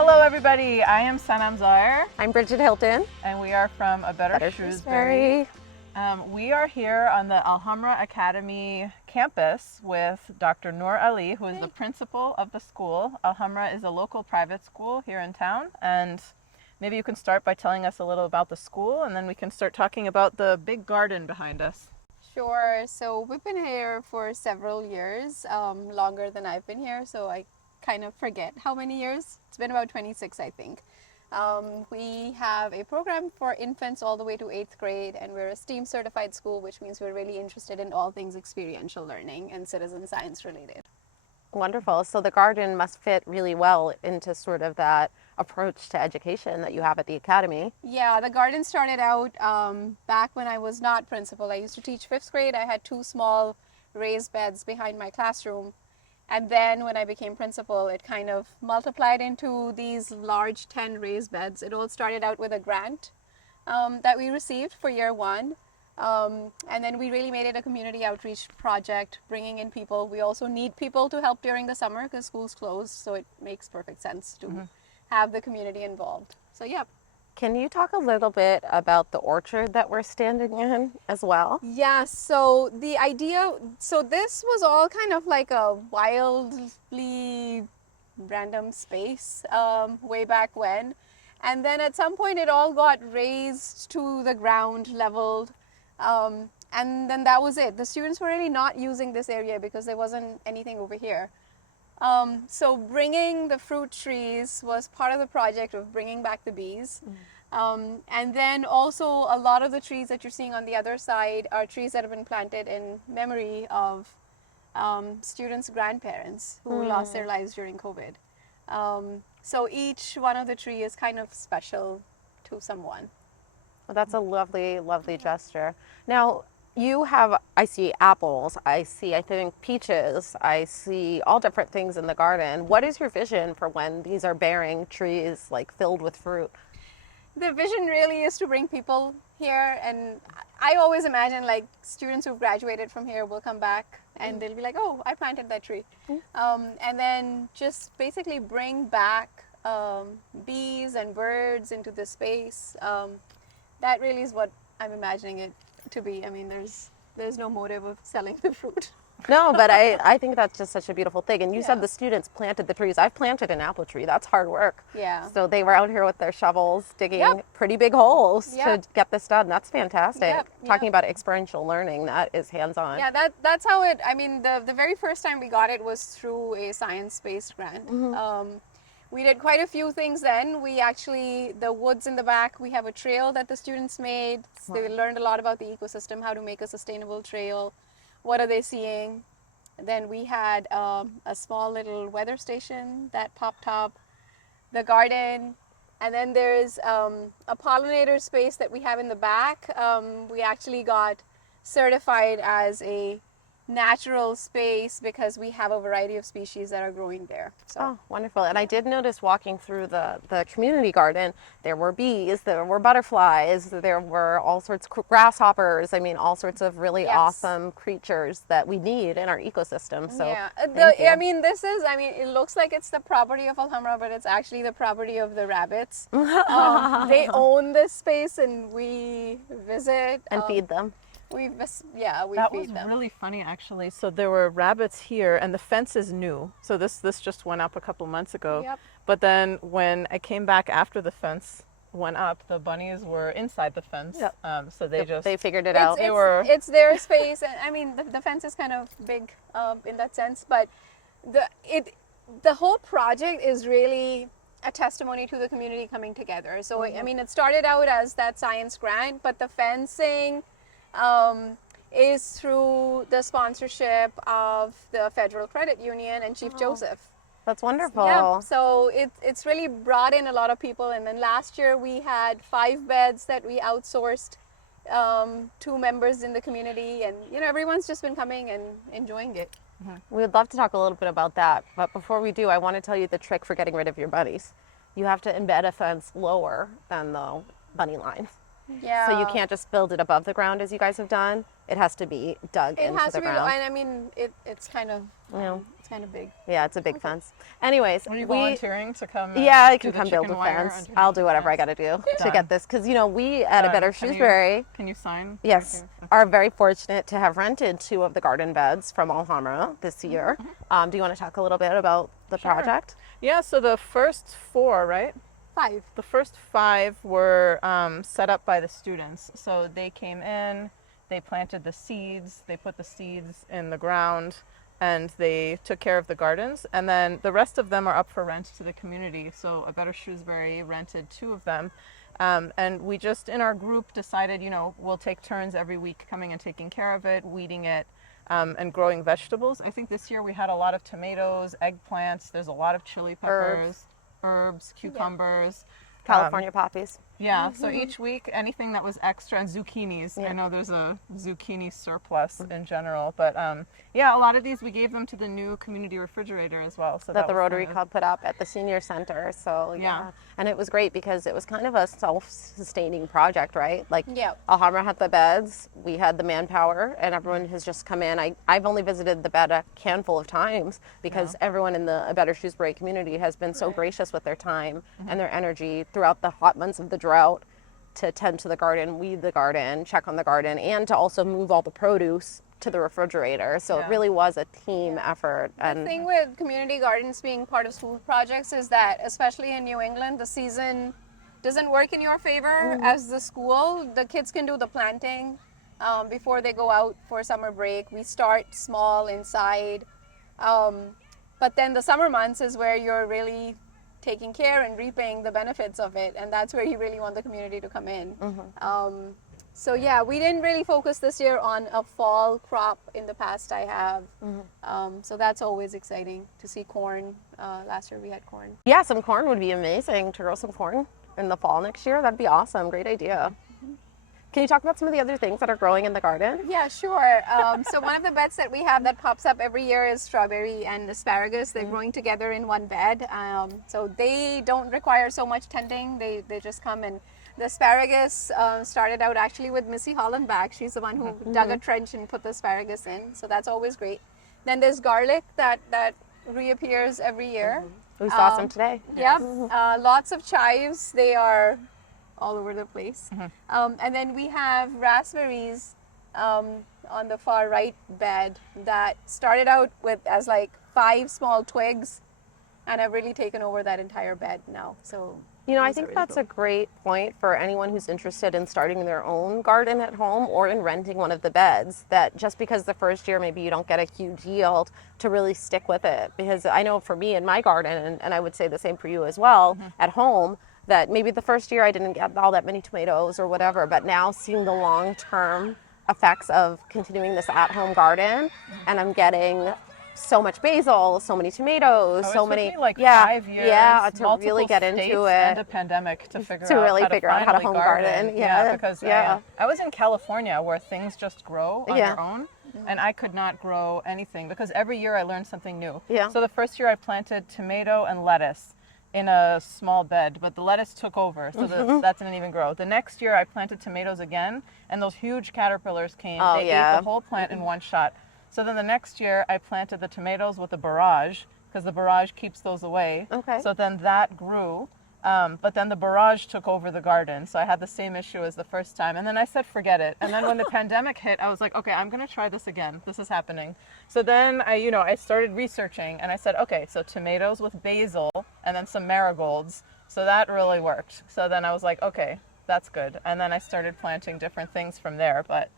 Hello everybody, I am Sanam Zaer. I'm Bridgette Hylton. And we are from A Better Shrewsbury. We are here on the Al-Hamra Academy campus with Dr. Noor Ali, who is the principal of the school. Al-Hamra is a local private school here in town, and maybe you can start by telling us a little about the school, and then we can start talking about the big garden behind us. Sure. So we've been here for several years, longer than I've been here, so I kind of forget how many years. It's been about 26, I think. We have a program for infants all the way to 8th grade, and we're a STEAM certified school, which means we're really interested in all things experiential learning and citizen science related. Wonderful. So the garden must fit really well into sort of that approach to education that you have at the academy. Yeah, the garden started out back when I was not principal. I used to teach 5th grade. I had 2 small raised beds behind my classroom. And then when I became principal, it kind of multiplied into these large 10 raised beds. It all started out with a grant that we received for year 1. And then we really made it a community outreach project, bringing in people. We also need people to help during the summer because school's closed, so it makes perfect sense to have the community involved. So yeah. Can you talk a little bit about the orchard that we're standing in as well? Yeah, so the idea, so this was all kind of like a wildly random space way back when. And then at some point it all got raised to the ground, leveled. And then that was it. The students were really not using this area because there wasn't anything over here. So bringing the fruit trees was part of the project of bringing back the bees. And then also a lot of the trees that you're seeing on the other side are trees that have been planted in memory of students' grandparents who lost their lives during COVID. So each one of the trees is kind of special to someone. Well, that's a lovely, lovely gesture. Now, you have, I see apples, I think peaches, I see all different things in the garden. What is your vision for when these are bearing trees like filled with fruit? The vision really is to bring people here, and I always imagine like students who graduated from here will come back and they'll be like, oh, I planted that tree. And then just basically bring back bees and birds into the space. That really is what I'm imagining it to be. I mean, there's no motive of selling the fruit. No, but I think that's just such a beautiful thing. And you said the students planted the trees. I've planted an apple tree. That's hard work. Yeah. So they were out here with their shovels digging pretty big holes to get this done. That's fantastic. Talking about experiential learning, that is hands-on. Yeah, that's how it, I mean, the very first time we got it was through a science-based grant. We did quite a few things then. We actually, the woods in the back, we have a trail that the students made. So they learned a lot about the ecosystem, how to make a sustainable trail. What are they seeing? Then we had a small little weather station that popped up, the garden, and then there's a pollinator space that we have in the back. We actually got certified as a natural space because we have a variety of species that are growing there. So. Oh, wonderful. And I did notice walking through the community garden, there were bees, there were butterflies, there were all sorts of grasshoppers, I mean, all sorts of really awesome creatures that we need in our ecosystem. So yeah, it looks like it's the property of Al-Hamra, but it's actually the property of the rabbits. They own this space and we visit. And feed them. We feed them. That was really funny, actually. So there were rabbits here, and the fence is new. So this just went up a couple months ago. But then when I came back after the fence went up, the bunnies were inside the fence. So they figured it out. It's their space, and I mean the fence is kind of big in that sense. But the whole project is really a testimony to the community coming together. So I mean, it started out as that science grant, but the fencing is through the sponsorship of the Federal Credit Union and Chief Joseph. That's wonderful. Yeah, so it's really brought in a lot of people. And then last year we had 5 beds that we outsourced to members in the community, and everyone's just been coming and enjoying it. We would love to talk a little bit about that, but before we do, I want to tell you the trick for getting rid of your bunnies. You have to embed a fence lower than the bunny line. Yeah. So you can't just build it above the ground as you guys have done. It has to be dug It into has the to be, ground. and I mean, it's kind of, Yeah. it's kind of big. Yeah, it's a big fence. Anyways, Are you volunteering to come? Yeah, I do can the come build chicken a wire fence. underneath I'll do the whatever I fence? got to do to Done. get this, because we at A Better Can you- Shrewsbury, Can you sign? yes, Right here? are very fortunate to have rented 2 of the garden beds from Al-Hamra this year. Do you want to talk a little bit about the Sure. project? Yeah. So the first 4, right? 5. The first 5 were set up by the students. So they came in, they planted the seeds, they put the seeds in the ground, and they took care of the gardens. And then the rest of them are up for rent to the community. So A Better Shrewsbury rented 2 of them. And we just, in our group, decided, we'll take turns every week coming and taking care of it, weeding it, and growing vegetables. I think this year we had a lot of tomatoes, eggplants, there's a lot of chili peppers, herbs, cucumbers. California poppies. Yeah, so each week, anything that was extra, and zucchinis. Yeah. I know there's a zucchini surplus in general, but yeah, a lot of these we gave them to the new community refrigerator as well. So That the was Rotary kind of- Club put up at the senior center. So Yeah. and it was great because it was kind of a self-sustaining project, right? Like Yeah. Al-Hamra had the beds, we had the manpower, and everyone has just come in. I've only visited the bed a handful of times because everyone in the A Better Shrewsbury community has been so gracious with their time and their energy throughout the hot months of the drought to tend to the garden, weed the garden, check on the garden, and to also move all the produce to the refrigerator. So it Yeah. really was a team effort. The And thing with community gardens being part of school projects is that, especially in New England, the season doesn't work in your favor as the school. The kids can do the planting before they go out for summer break. We start small inside. But then the summer months is where you're really taking care and reaping the benefits of it. And that's where you really want the community to come in. So yeah, we didn't really focus this year on a fall crop. In the past I have. So that's always exciting to see corn. Last year we had corn. yeah, some corn would be amazing to grow some corn in the fall next year. That'd be awesome. Great idea. Can you talk about some of the other things that are growing in the garden? Yeah, sure. So one of the beds that we have that pops up every year is strawberry and asparagus. They're growing together in one bed. So they don't require so much tending. They just come, and the asparagus started out actually with Missy Hollenbach. She's the one who dug a trench and put the asparagus in. So that's always great. Then there's garlic that reappears every year. We saw some today. Yeah, lots of chives. They are all over the place. And then we have raspberries on the far right bed that started out with as like 5 small twigs and have really taken over that entire bed now. So I think that's a great point for anyone who's interested in starting their own garden at home or in renting one of the beds, that just because the first year maybe you don't get a huge yield, to really stick with it. Because I know for me in my garden, and I would say the same for you as well, at home, that maybe the first year I didn't get all that many tomatoes or whatever, but now seeing the long-term effects of continuing this at-home garden, and I'm getting so much basil, so many tomatoes, Oh, so it took many me like 5 years, to multiple really get states into and it. a pandemic to figure To out really how figure out how to finally home garden. Yeah, because yeah. I was in California where things just grow on Yeah. their own, and I could not grow anything because every year I learned something new. Yeah. So the first year I planted tomato and lettuce in a small bed, but the lettuce took over, so that didn't even grow. The next year I planted tomatoes again, and those huge caterpillars came. Oh, they yeah. ate the whole plant in one shot. So then the next year I planted the tomatoes with a barrage, because the barrage keeps those away. Okay. So then that grew, but then the barrage took over the garden. So I had the same issue as the first time. And then I said, forget it. And then when the pandemic hit, I was like, okay, I'm going to try this again. This is happening. So then I started researching, and I said, okay, so tomatoes with basil and then some marigolds. So that really worked. So then I was like, okay, that's good. And then I started planting different things from there. But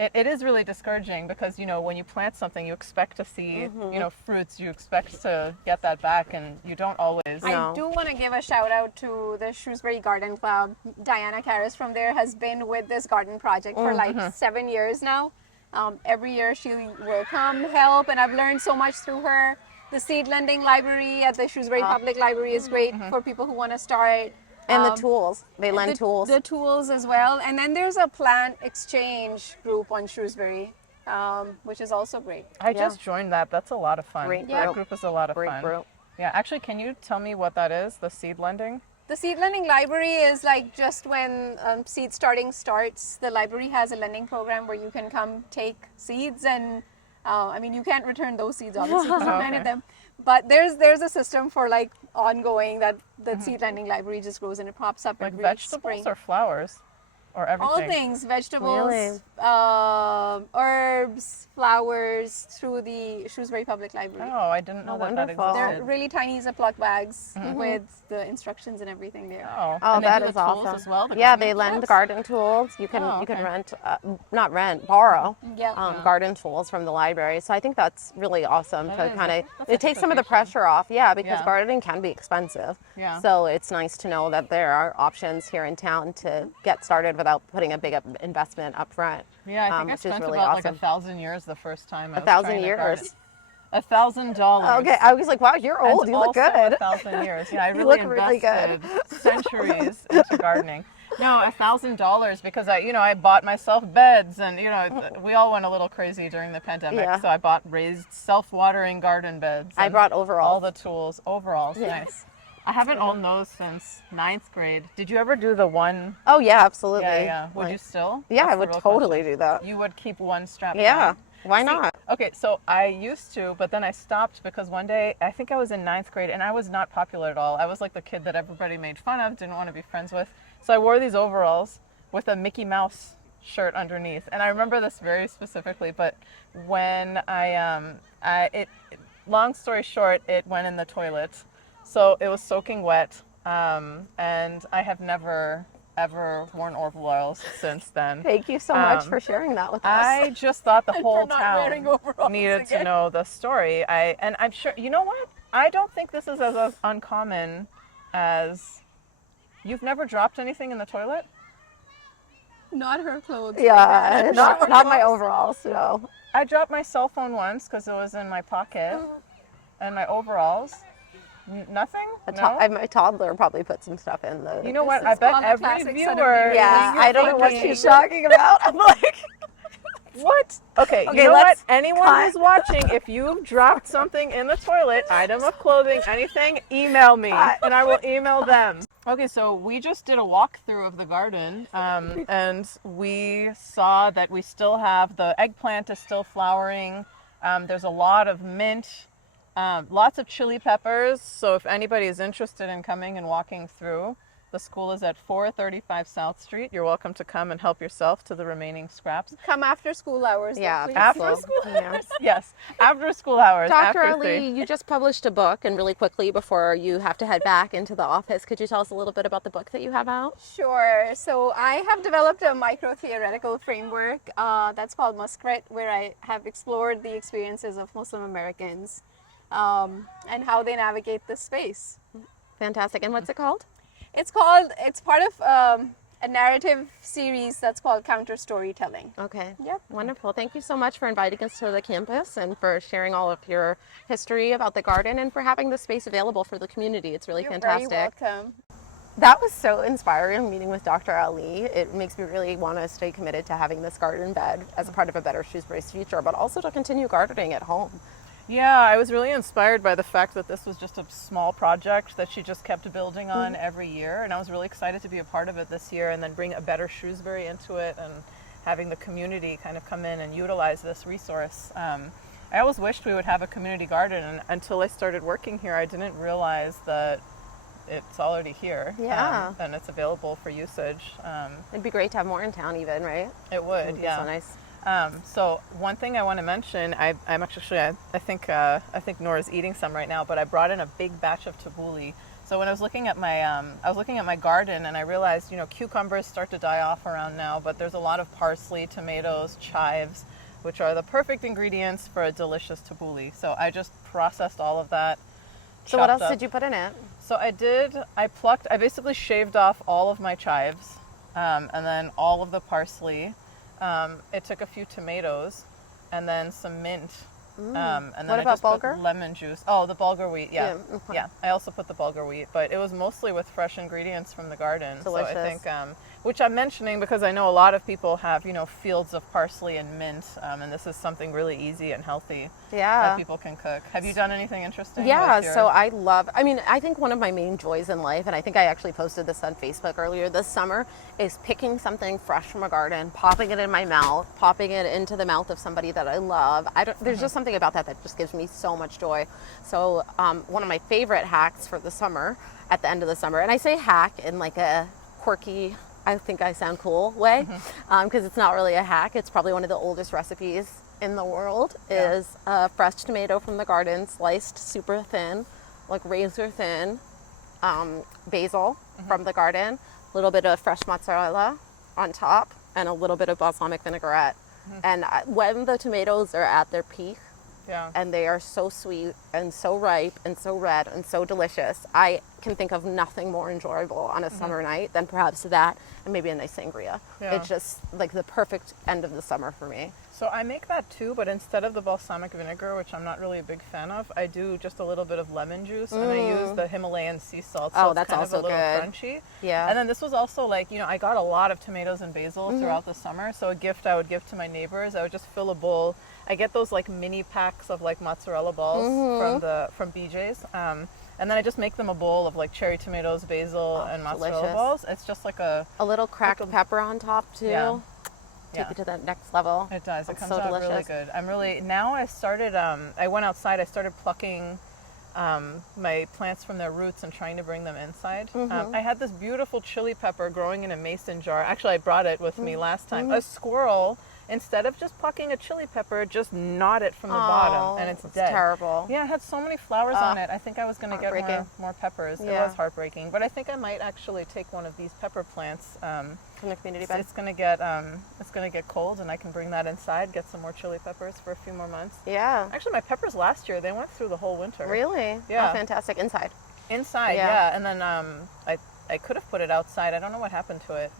it is really discouraging because, when you plant something, you expect to see, fruits, you expect to get that back, and you don't always. No. I do want to give a shout out to the Shrewsbury Garden Club. Diana Karras from there has been with this garden project for like 7 years now. Every year she will come help, and I've learned so much through her. The seed lending library at the Shrewsbury Public Library is great for people who want to start. And the tools. They lend tools. The tools as well. And then there's a plant exchange group on Shrewsbury, which is also great. I just joined that. That's a lot of fun. Great That group. group is a lot of Great fun. group. Yeah, actually, can you tell me what that is, the seed lending? The seed lending library is like just when seed starting starts, the library has a lending program where you can come take seeds and I mean, you can't return those seeds obviously because you planted them. But there's a system for like ongoing that the seed lending library just grows and it pops up Like every vegetables spring. or flowers? Or everything? All things, vegetables, Really? herbs, flowers through the Shrewsbury Public Library. Oh, I didn't know that wonderful. existed. They're really tiny Ziploc bags with the instructions and everything there. Oh, Oh, and they that do is the tools awesome. as well, the Yeah, gardening they lend tools? garden tools. You can Oh, you can okay. rent, not rent, borrow Yeah. garden tools from the library. So I think that's really awesome That to is kind a- of that's a it takes some of the participation. pressure off. Yeah, because Yeah. gardening can be expensive. Yeah. So it's nice to know that there are options here in town to get started without putting a big investment up front. Yeah, I think I which is spent really about awesome. like 1,000 years the first time. I was 1,000 trying to garden. years. $1,000. Okay, I was like, wow, you're And old. You look also good. 1,000 years. Yeah, I You really look really good. invested centuries into gardening. No, $1,000 because I bought myself beds, and we all went a little crazy during the pandemic. Yeah. So I bought raised self-watering garden beds. I and brought all overalls. the tools, overalls. Yes. Nice. I haven't owned those since 9th grade. Did you ever do the one? Oh yeah, absolutely. Yeah. Would Like- you still? Yeah, That's I the would real totally question. do that. You would keep one strap. Yeah, on? why See, not? Okay, so I used to, but then I stopped because one day, I think I was in 9th grade, and I was not popular at all. I was like the kid that everybody made fun of, didn't want to be friends with. So I wore these overalls with a Mickey Mouse shirt underneath. And I remember this very specifically, but when long story short, it went in the toilet. So it was soaking wet, and I have never, ever worn overalls since then. Thank you so much Um, for sharing that with us. I just thought the whole not wearing town overalls needed to again. know the story. And I'm sure, you know what? I don't think this is as uncommon as you've never dropped anything in the toilet? Not her clothes. Yeah, not Sure. my overalls. No. I dropped my cell phone once because it was in my pocket, and my overalls. Nothing? No? My toddler probably put some stuff in the. You know what? This I is bet called a every classic set of viewer. beauty. Yeah, I don't know what thinking, she's talking about. I'm like, What? Okay, Okay, you know what? let's Anyone cut. who's watching, if you've dropped something in the toilet, item of clothing, anything, email me, Cut. and I will email them. Okay, so we just did a walkthrough of the garden, and we saw that we still have the eggplant is still flowering. There's a lot of mint, lots of chili peppers. So if anybody is interested in coming and walking through, the school is at 435 South Street. You're welcome to come and help yourself to the remaining scraps. Come after school hours. though, Yeah, please. After So, school yeah. hours? Yes, after school hours. Dr. After Ali, 3. you just published a book, and really quickly before you have to head back into the office, could you tell us a little bit about the book that you have out? Sure. So I have developed a micro-theoretical framework that's called Muskrat, where I have explored the experiences of Muslim Americans and how they navigate this space. Fantastic. And what's it called? It's part of a narrative series that's called Counter Storytelling. Okay. Yep. Wonderful. Thank you so much for inviting us to the campus and for sharing all of your history about the garden and for having the space available for the community. It's really You're fantastic. very welcome. That was so inspiring, meeting with Dr. Ali. It makes me really want to stay committed to having this garden bed as a part of A Better Shrewsbury's future, but also to continue gardening at home. Yeah, I was really inspired by the fact that this was just a small project that she just kept building on every year. And I was really excited to be a part of it this year and then bring A Better Shrewsbury into it and having the community kind of come in and utilize this resource. I always wished we would have a community garden, and until I started working here, I didn't realize that it's already here. Yeah. And it's available for usage. It'd be great to have more in town even, right? It would, It'd be yeah. so nice. So one thing I want to mention, I think Nora's eating some right now, but I brought in a big batch of tabbouleh. So when I was looking at my garden, and I realized, cucumbers start to die off around now, but there's a lot of parsley, tomatoes, chives, which are the perfect ingredients for a delicious tabbouleh. So I just processed all of that. So what chopped else up. did you put in it? So I basically shaved off all of my chives, and then all of the parsley. It took a few tomatoes and then some mint. And then What I about just put bulgur? lemon juice. Oh, the bulgur wheat, yeah. Yeah, okay. Yeah, I also put the bulgur wheat, but it was mostly with fresh ingredients from the garden. Delicious. So I think, which I'm mentioning because I know a lot of people have, fields of parsley and mint, and this is something really easy and healthy that people can cook. Have you done anything interesting? Yeah, so I think one of my main joys in life, and I think I actually posted this on Facebook earlier this summer, is picking something fresh from a garden, popping it in my mouth, popping it into the mouth of somebody that I love. There's just something about that just gives me so much joy. So one of my favorite hacks for the summer, at the end of the summer, and I say hack in like a quirky, I think I sound cool way, because it's not really a hack. It's probably one of the oldest recipes in the world, is a fresh tomato from the garden, sliced super thin, like razor thin, basil from the garden, a little bit of fresh mozzarella on top, and a little bit of balsamic vinaigrette. And when the tomatoes are at their peak, and they are so sweet and so ripe and so red and so delicious, I can think of nothing more enjoyable on a summer night than perhaps that and maybe a nice sangria. It's just like the perfect end of the summer for me. So I make that too, but instead of the balsamic vinegar, which I'm not really a big fan of, I do just a little bit of lemon juice, and I use the Himalayan sea salt, so it's that's kind also of a little good. crunchy. Yeah. And then this was also like, I got a lot of tomatoes and basil throughout the summer, so a gift I would give to my neighbors, I would just fill a bowl. I get those like mini packs of like mozzarella balls from BJ's. And then I just make them a bowl of like cherry tomatoes, basil, and mozzarella delicious. balls. It's just like a little cracked pepper on top too. Take it to that next level. It does. It comes so out delicious. really good. Now I started, I went outside, I started plucking my plants from their roots and trying to bring them inside. I had this beautiful chili pepper growing in a mason jar. Actually, I brought it with me last time. A squirrel, instead of just plucking a chili pepper, just gnawed it from the bottom, and it's dead. Terrible. Yeah, it had so many flowers on it. I think I was going to get more peppers. It was heartbreaking, but I think I might actually take one of these pepper plants. From the community bed. It's going to get cold, and I can bring that inside. Get some more chili peppers for a few more months. Yeah. Actually, my peppers last year, they went through the whole winter. Really? Yeah. Oh, fantastic. Inside. Inside, yeah. And then I could have put it outside. I don't know what happened to it.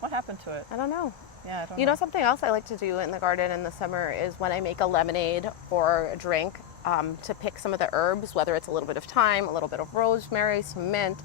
What happened to it? I don't know. Yeah, I don't You know, something else I like to do in the garden in the summer is when I make a lemonade or a drink, to pick some of the herbs, whether it's a little bit of thyme, a little bit of rosemary, some mint,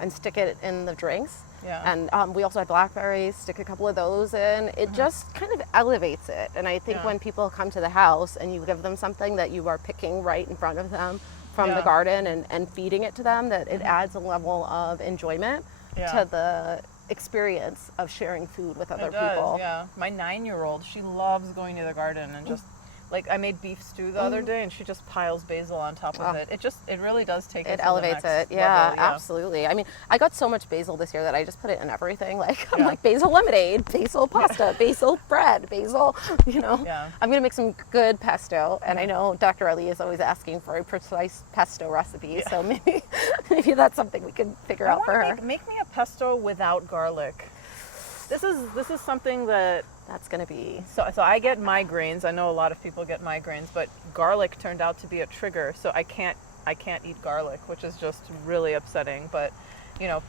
and stick it in the drinks. Yeah. And we also have blackberries, stick a couple of those in. It just kind of elevates it. And I think when people come to the house and you give them something that you are picking right in front of them from the garden and feeding it to them, that it adds a level of enjoyment to the experience of sharing food with other people. Yeah. My 9-year-old, she loves going to the garden and just like I made beef stew the other day and she just piles basil on top of it. It really does take it to elevates the next it. level. Absolutely. I mean, I got so much basil this year that I just put it in everything. Like I'm like basil lemonade, basil pasta, basil bread, basil, Yeah. I'm going to make some good pesto, and I know Dr. Ali is always asking for a precise pesto recipe, so maybe that's something we could figure out for her. Make me a pesto without garlic. This is something that's going to be... So I get migraines. I know a lot of people get migraines, but garlic turned out to be a trigger, so I can't eat garlic, which is just really upsetting. But,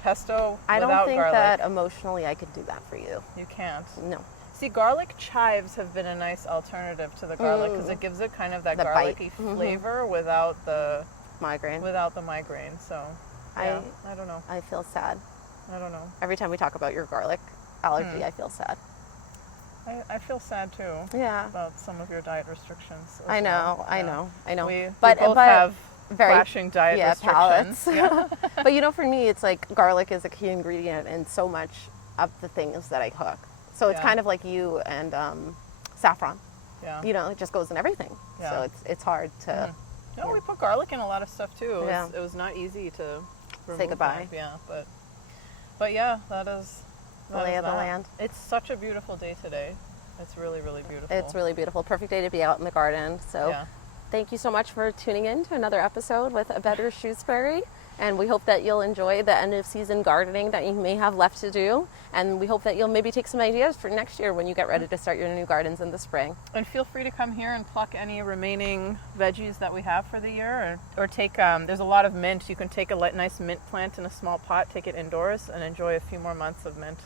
pesto I without don't think garlic, that emotionally I could do that for you. You can't. No. See, garlic chives have been a nice alternative to the garlic because it gives it kind of that garlicky flavor without the migraine. So, I don't know. I feel sad. I don't know. Every time we talk about your garlic allergy, I feel sad. I feel sad too. Yeah. About some of your diet restrictions. I know. We but both have very flashing diet restrictions. Palates. Yeah. But for me, it's like garlic is a key ingredient in so much of the things that I cook. So it's kind of like you and saffron. Yeah. It just goes in everything. Yeah. So it's hard to. No, we put garlic in a lot of stuff too. It was not easy to say goodbye. Yeah, but yeah, that is. The lay of the land. It's such a beautiful day today. It's really, really beautiful. It's really beautiful. Perfect day to be out in the garden. So thank you so much for tuning in to another episode with A Better Shrewsbury. And we hope that you'll enjoy the end of season gardening that you may have left to do. And we hope that you'll maybe take some ideas for next year when you get ready to start your new gardens in the spring. And feel free to come here and pluck any remaining veggies that we have for the year. Or take, there's a lot of mint. You can take a nice mint plant in a small pot, take it indoors, and enjoy a few more months of mint.